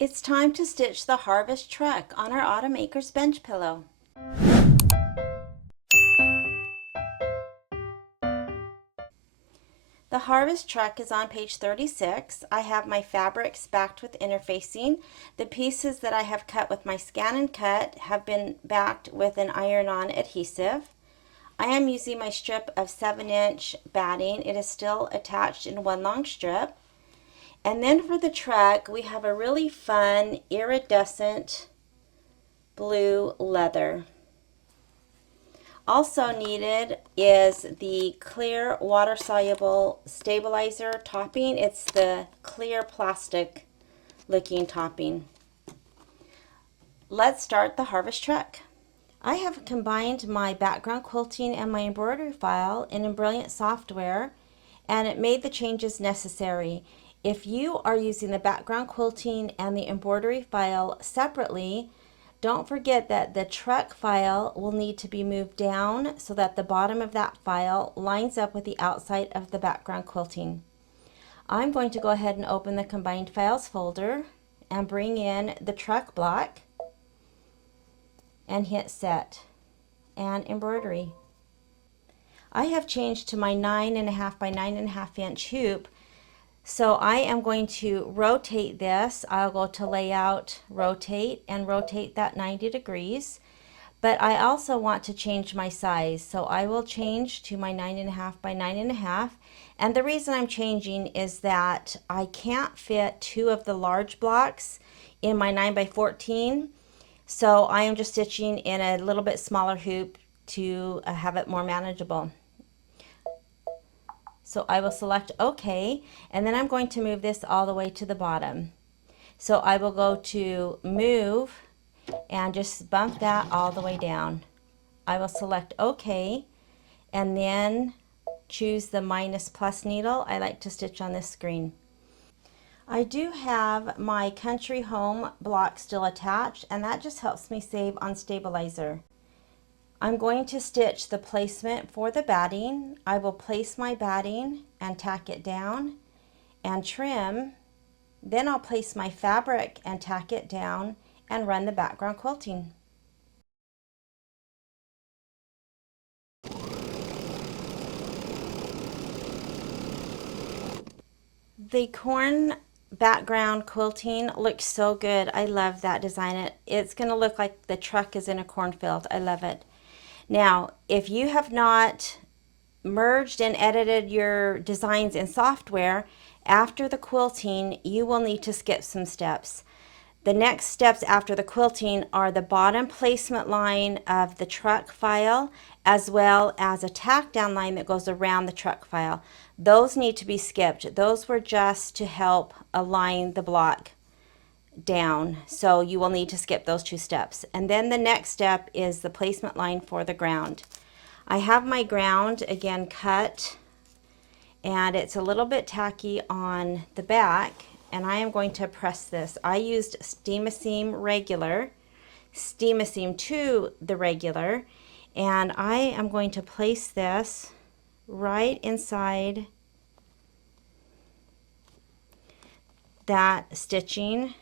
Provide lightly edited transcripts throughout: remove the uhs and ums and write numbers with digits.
It's time to stitch the Harvest truck on our Automaker's bench pillow. The Harvest truck is on page 36. I have my fabrics backed with interfacing. The pieces that I have cut with my scan and cut have been backed with an iron-on adhesive. I am using my strip of 7-inch batting. It is still attached in one long strip. And then for the truck, we have a really fun iridescent blue leather. Also needed is the clear water-soluble stabilizer topping. It's the clear plastic looking topping. Let's start the Harvest truck. I have combined my background quilting and my embroidery file in Brilliant software, and it made the changes necessary. If you are using the background quilting and the embroidery file separately, don't forget that the truck file will need to be moved down so that the bottom of that file lines up with the outside of the background quilting. I'm going to go ahead and open the combined files folder and bring in the truck block and hit set and embroidery. I have changed to my 9.5 by 9.5 inch hoop. So I am going to rotate this. I'll go to layout, rotate, and rotate that 90 degrees. But I also want to change my size. So I will change to my 9.5 by 9.5. And the reason I'm changing is that I can't fit two of the large blocks in my 9 by 14. So I am just stitching in a little bit smaller hoop to have it more manageable. So I will select OK, and then I'm going to move this all the way to the bottom. So I will go to move and just bump that all the way down. I will select OK and then choose the minus plus needle. I like to stitch on this screen. I do have my country home block still attached, and that just helps me save on stabilizer. I'm going to stitch the placement for the batting. I will place my batting and tack it down and trim. Then I'll place my fabric and tack it down and run the background quilting. The corn background quilting looks so good. I love that design. It's going to look like the truck is in a cornfield. I love it. Now, if you have not merged and edited your designs in software, after the quilting, you will need to skip some steps. The next steps after the quilting are the bottom placement line of the truck file, as well as a tack down line that goes around the truck file. Those need to be skipped. Those were just to help align the block down, so you will need to skip those two steps. And then the next step is the placement line for the ground. I have my ground again cut, and it's a little bit tacky on the back, and I am going to press this. I used steam-a-seam regular, steam-a-seam to the regular, and I am going to place this right inside that stitching.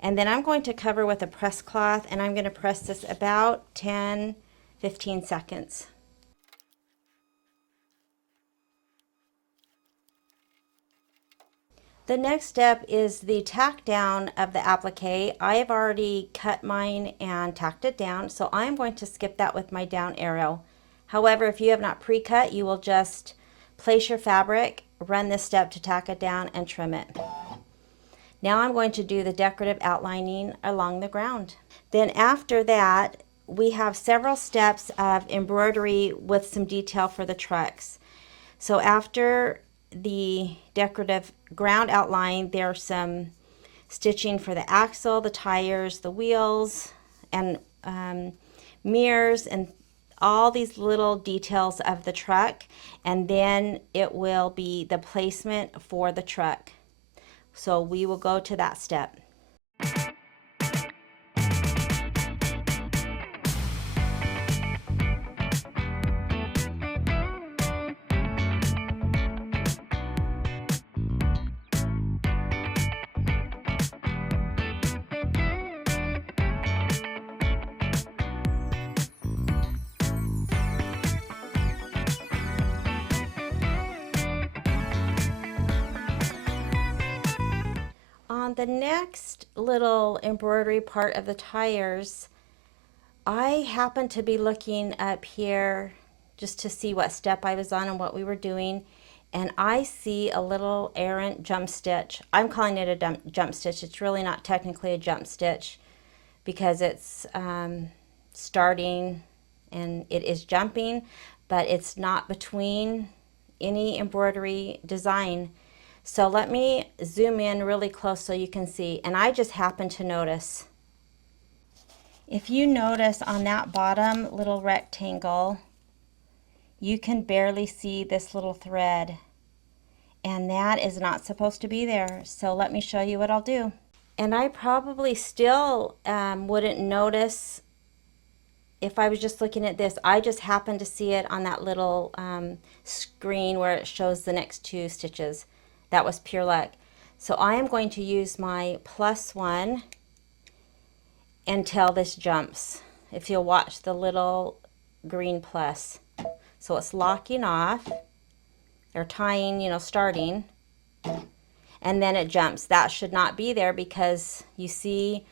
And then I'm going to cover with a press cloth, and I'm going to press this about 10-15 seconds. The next step is the tack down of the applique. I have already cut mine and tacked it down, so I'm going to skip that with my down arrow. However, if you have not pre-cut, you will just place your fabric, run this step to tack it down, and trim it. Now I'm going to do the decorative outlining along the ground. Then after that, we have several steps of embroidery with some detail for the trucks. So after the decorative ground outline, there's some stitching for the axle, the tires, the wheels, and mirrors, and all these little details of the truck. And then it will be the placement for the truck. So we will go to that step. on the next little embroidery part of the tires, I happened to be looking up here just to see what step I was on and what we were doing, and I see a little errant jump stitch. I'm calling it a jump stitch. It's really not technically a jump stitch because it's starting and it is jumping, but it's not between any embroidery design. So let me zoom in really close so you can see, and I just happened to notice. If you notice on that bottom little rectangle, you can barely see this little thread, and that is not supposed to be there. So let me show you what I'll do. And I probably still wouldn't notice if I was just looking at this. I just happened to see it on that little screen where it shows the next two stitches. That was pure luck. So I am going to use my +1 until this jumps. If you'll watch the little green plus. So it's locking off, or tying, you know, starting, and then it jumps. That should not be there because you see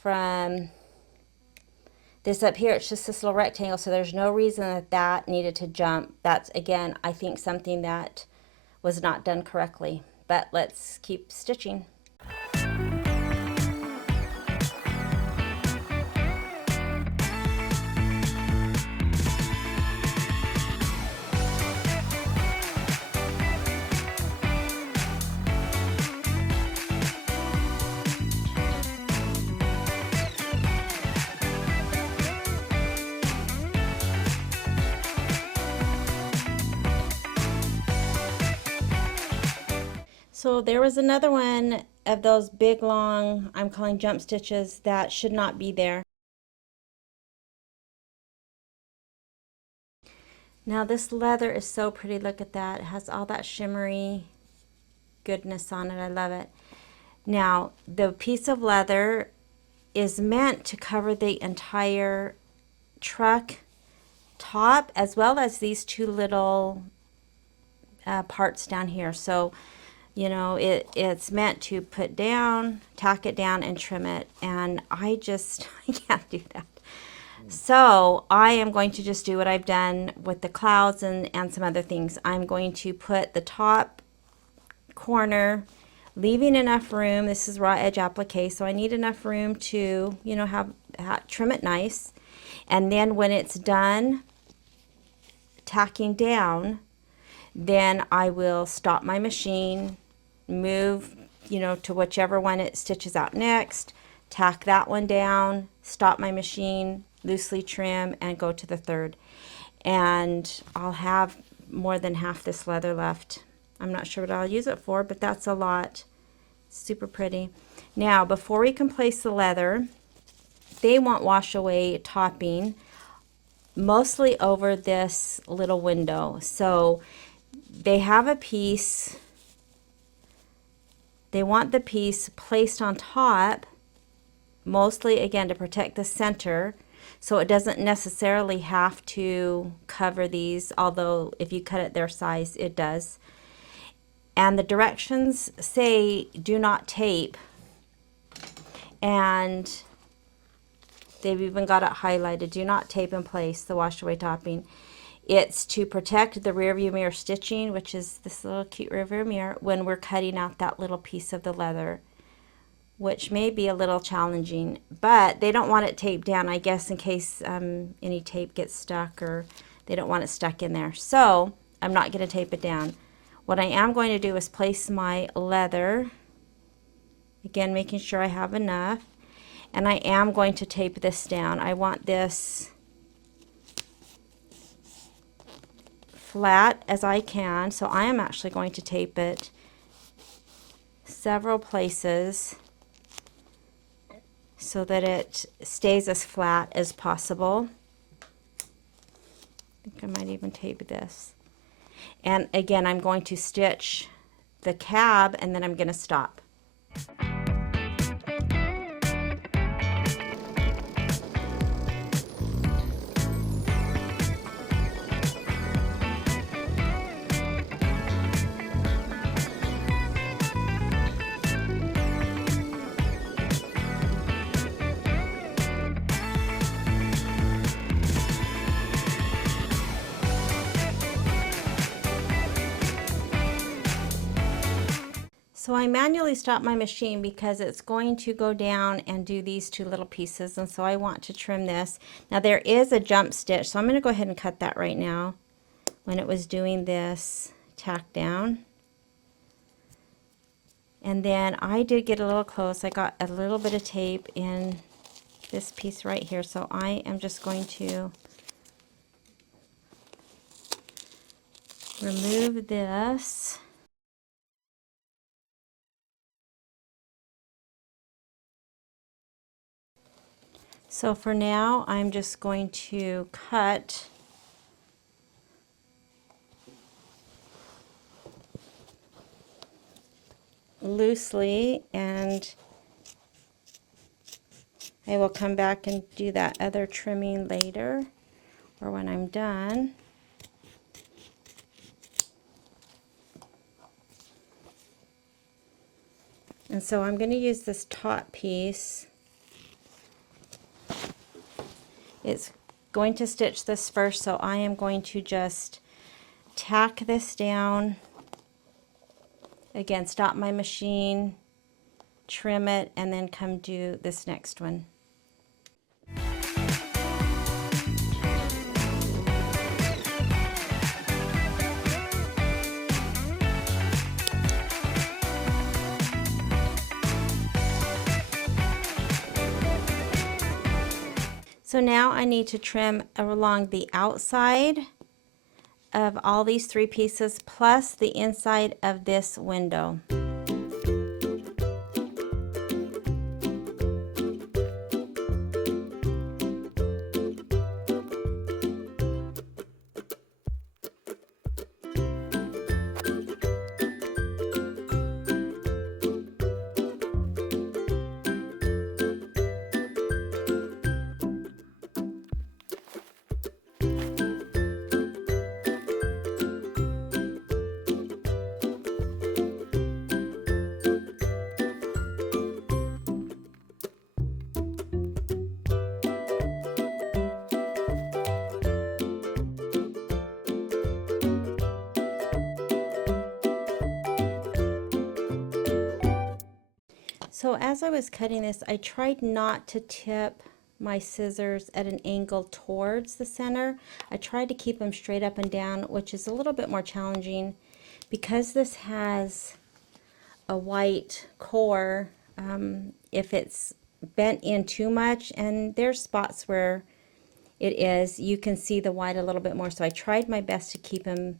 from this up here, it's just this little rectangle, so there's no reason that that needed to jump. That's, again, I think something that was not done correctly. But let's keep stitching. So there was another one of those big long, I'm calling jump stitches, that should not be there. Now this leather is so pretty. Look at that. It has all that shimmery goodness on it. I love it. Now the piece of leather is meant to cover the entire truck top as well as these two little parts down here. So you know, it's meant to put down, tack it down, and trim it. And I can't do that. So I am going to just do what I've done with the clouds and some other things. I'm going to put the top corner, leaving enough room. This is raw edge applique, so I need enough room to, you know, have trim it nice. And then when it's done tacking down, then I will stop my machine, move, you know, to whichever one it stitches out next, tack that one down, stop my machine, loosely trim, and go to the third. And I'll have more than half this leather left. I'm not sure what I'll use it for, but that's a lot. Super pretty. Now, before we can place the leather, they want wash away topping mostly over this little window. So they have a piece, they want the piece placed on top, mostly again to protect the center, so it doesn't necessarily have to cover these, although if you cut it their size, it does. And the directions say do not tape, and they've even got it highlighted, do not tape in place the wash away topping. It's to protect the rear view mirror stitching, which is this little cute rear view mirror, when we're cutting out that little piece of the leather, which may be a little challenging, but they don't want it taped down, I guess, in case any tape gets stuck, or they don't want it stuck in there. So I'm not going to tape it down. What I am going to do is place my leather, again making sure I have enough, and I am going to tape this down. I want this flat as I can, so I am actually going to tape it several places so that it stays as flat as possible. I think I might even tape this. And again, I'm going to stitch the cab and then I'm going to stop. So I manually stopped my machine because it's going to go down and do these two little pieces, and so I want to trim this. Now there is a jump stitch, so I'm going to go ahead and cut that right now when it was doing this tack down. And then I did get a little close. I got a little bit of tape in this piece right here, so I am just going to remove this. So for now, I'm just going to cut loosely, and I will come back and do that other trimming later or when I'm done. And so I'm going to use this top piece. It's going to stitch this first, so I am going to just tack this down. Again, stop my machine, trim it, and then come do this next one. So now I need to trim along the outside of all these three pieces plus the inside of this window. So as I was cutting this, I tried not to tip my scissors at an angle towards the center. I tried to keep them straight up and down, which is a little bit more challenging because this has a white core. If it's bent in too much, and there's spots where it is, you can see the white a little bit more. So I tried my best to keep them,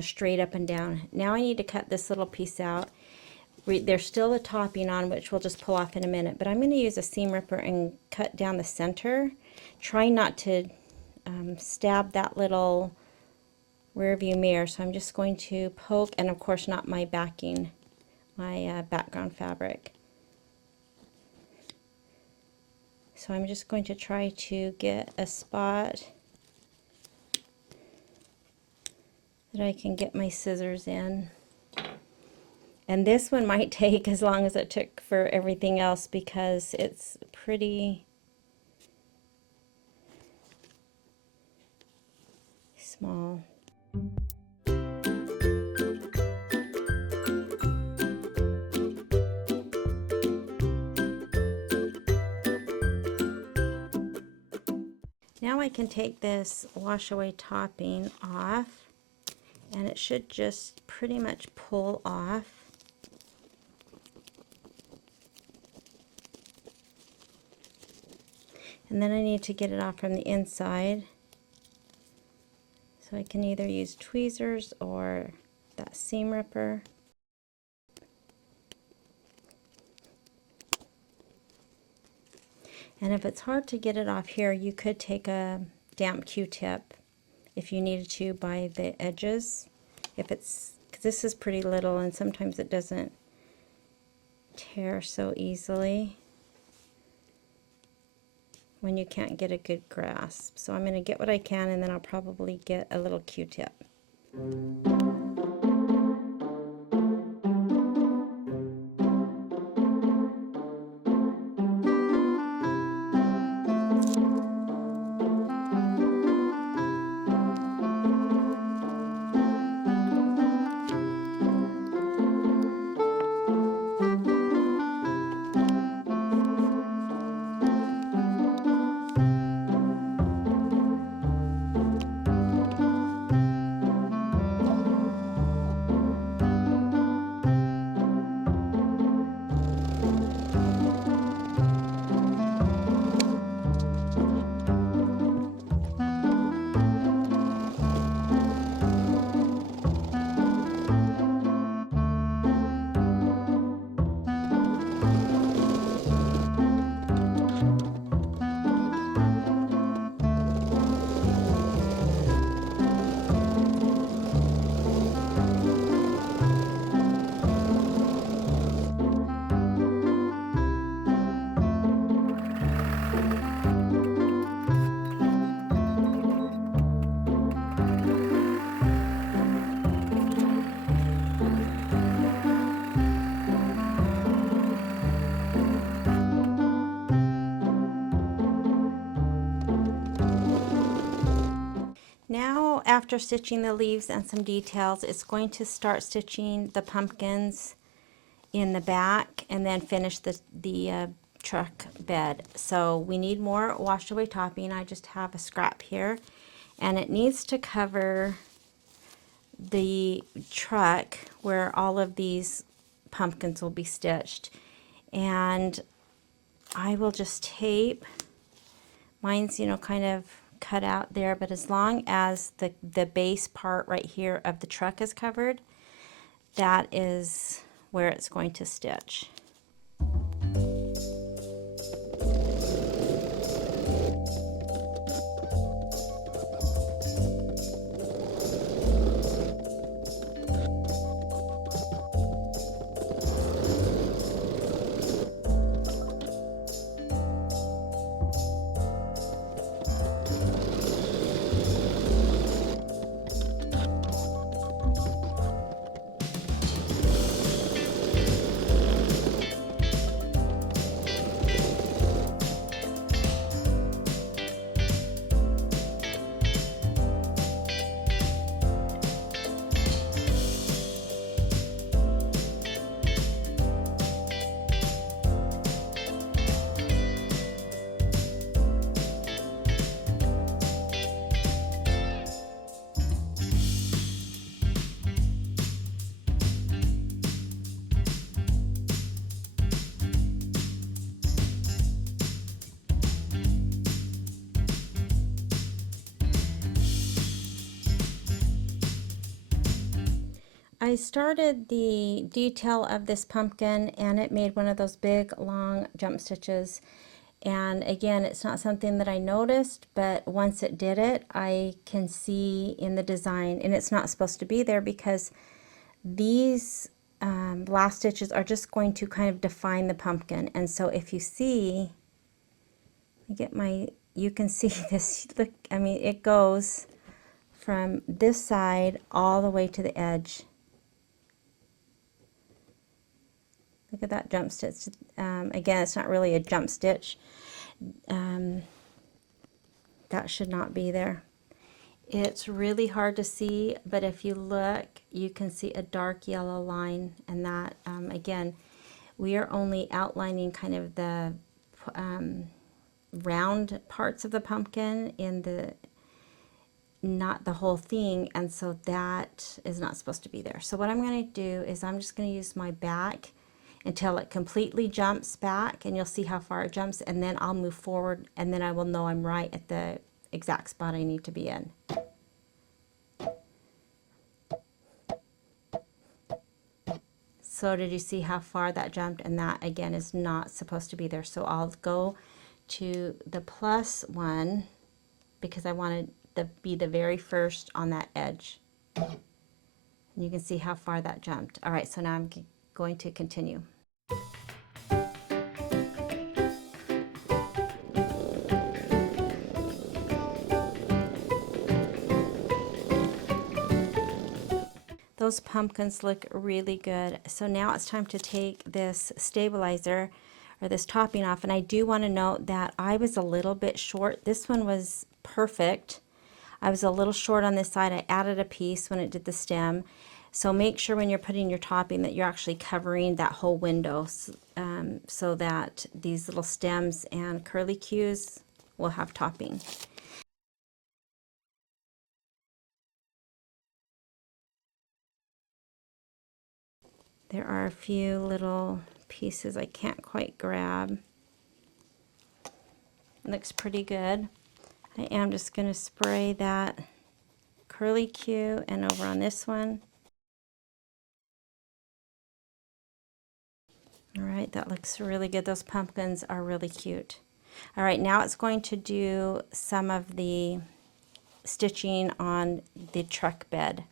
straight up and down. Now I need to cut this little piece out. There's still a topping on, which we'll just pull off in a minute, but I'm going to use a seam ripper and cut down the center. Try not to stab that little rear view mirror, so I'm just going to poke, and of course not my backing, my background fabric. So I'm just going to try to get a spot that I can get my scissors in. And this one might take as long as it took for everything else because it's pretty small. Now I can take this wash away topping off, and it should just pretty much pull off. And then I need to get it off from the inside. So I can either use tweezers or that seam ripper. And if it's hard to get it off here, you could take a damp Q-tip if you needed to by the edges. Because this is pretty little and sometimes it doesn't tear so easily when you can't get a good grasp. So I'm going to get what I can, and then I'll probably get a little Q-tip. after stitching the leaves and some details, it's going to start stitching the pumpkins in the back and then finish the truck bed. So we need more washed away topping. I just have a scrap here, and it needs to cover the truck where all of these pumpkins will be stitched. And I will just tape. Mine's, you know, kind of cut out there, but as long as the base part right here of the truck is covered, that is where it's going to stitch. I started the detail of this pumpkin and it made one of those big long jump stitches, and again, it's not something that I noticed, but once it did it, I can see in the design, and it's not supposed to be there because these last stitches are just going to kind of define the pumpkin. And so if you see, you can see this, look, I mean, it goes from this side all the way to the edge. Look at that jump stitch. Again, it's not really a jump stitch. That should not be there. It's really hard to see, but if you look, you can see a dark yellow line, and that, again, we are only outlining kind of the round parts of the pumpkin in the, not the whole thing, and so that is not supposed to be there. So what I'm going to do is I'm just going to use my back until it completely jumps back, and you'll see how far it jumps, and then I'll move forward, and then I will know I'm right at the exact spot I need to be in. So did you see how far that jumped? And that again is not supposed to be there. So I'll go to the plus one because I wanted to be the very first on that edge. And you can see how far that jumped. All right, so now I'm going to continue. Those pumpkins look really good. So now it's time to take this stabilizer or this topping off, and I do want to note that I was a little bit short. This one was perfect. I was a little short on this side. I added a piece when it did the stem. So make sure when you're putting your topping that you're actually covering that whole window, so that these little stems and curly cues will have topping. There are a few little pieces I can't quite grab. It looks pretty good. I am just going to spray that curly cue and over on this one. All right, that looks really good. Those pumpkins are really cute. All right, now it's going to do some of the stitching on the truck bed.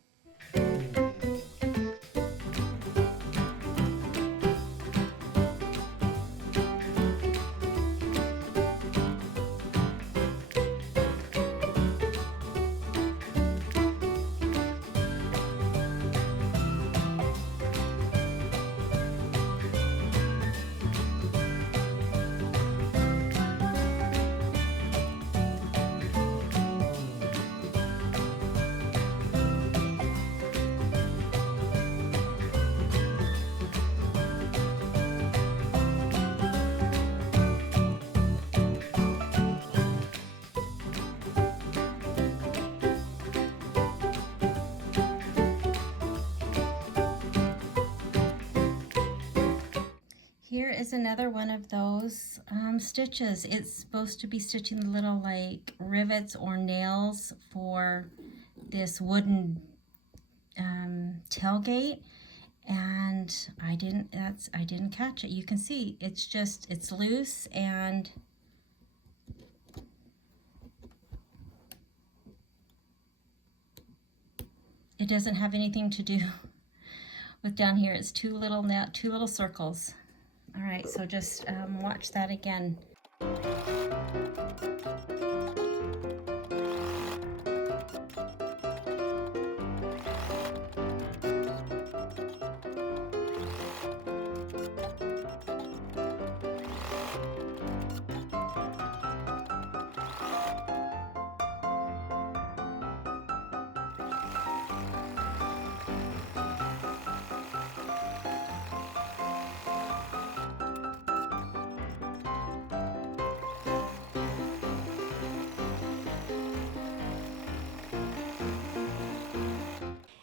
is another one of those stitches. It's supposed to be stitching the little like rivets or nails for this wooden tailgate, and I didn't catch it. You can see it's loose, and it doesn't have anything to do with down here. It's two little circles. All right, so just watch that again.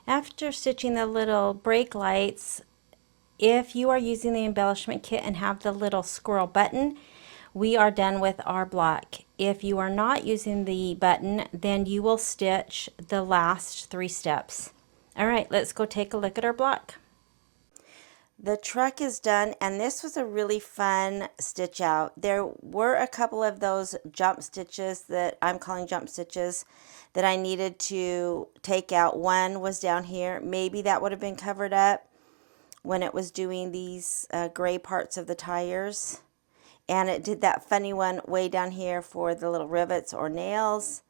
After stitching the little brake lights, if you are using the embellishment kit and have the little squirrel button, we are done with our block. If you are not using the button, then you will stitch the last 3 steps. All right, let's go take a look at our block. The truck is done, and this was a really fun stitch out. There were a couple of those jump stitches that I'm calling jump stitches that I needed to take out. One was down here. Maybe that would have been covered up when it was doing these gray parts of the tires. And it did that funny one way down here for the little rivets or nails.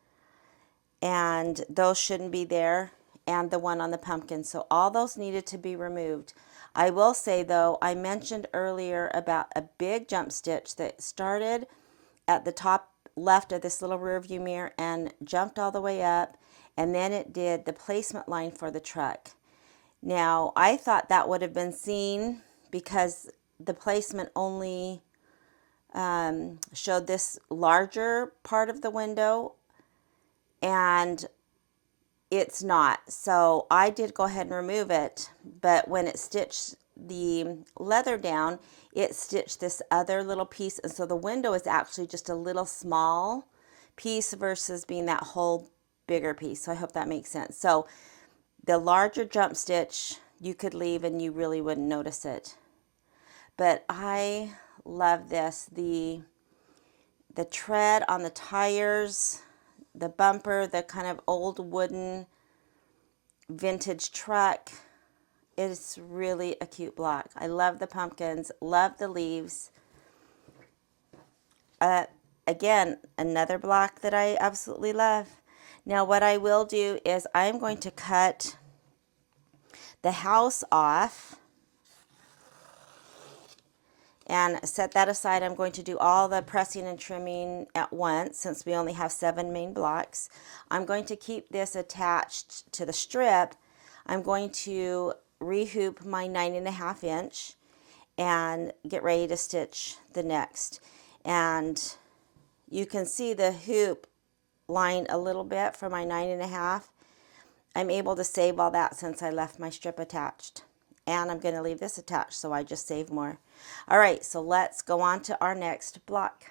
And those shouldn't be there. And the one on the pumpkin. So all those needed to be removed. I will say though, I mentioned earlier about a big jump stitch that started at the top left of this little rear view mirror and jumped all the way up, and then it did the placement line for the truck. Now I thought that would have been seen because the placement only showed this larger part of the window, and it's not. So I did go ahead and remove it, but when it stitched the leather down, it stitched this other little piece, and so the window is actually just a little small piece versus being that whole bigger piece. So I hope that makes sense. So the larger jump stitch you could leave and you really wouldn't notice it. But I love this. The tread on the tires, the bumper, the kind of old wooden vintage truck. It's really a cute block. I love the pumpkins, love the leaves. Again, another block that I absolutely love. Now what I will do is I'm going to cut the house off and set that aside. I'm going to do all the pressing and trimming at once since we only have 7 main blocks. I'm going to keep this attached to the strip. I'm going to rehoop my 9.5 inch and get ready to stitch the next. And you can see the hoop line a little bit for my 9.5. I'm able to save all that since I left my strip attached. And I'm going to leave this attached, so I just save more. All right, so let's go on to our next block.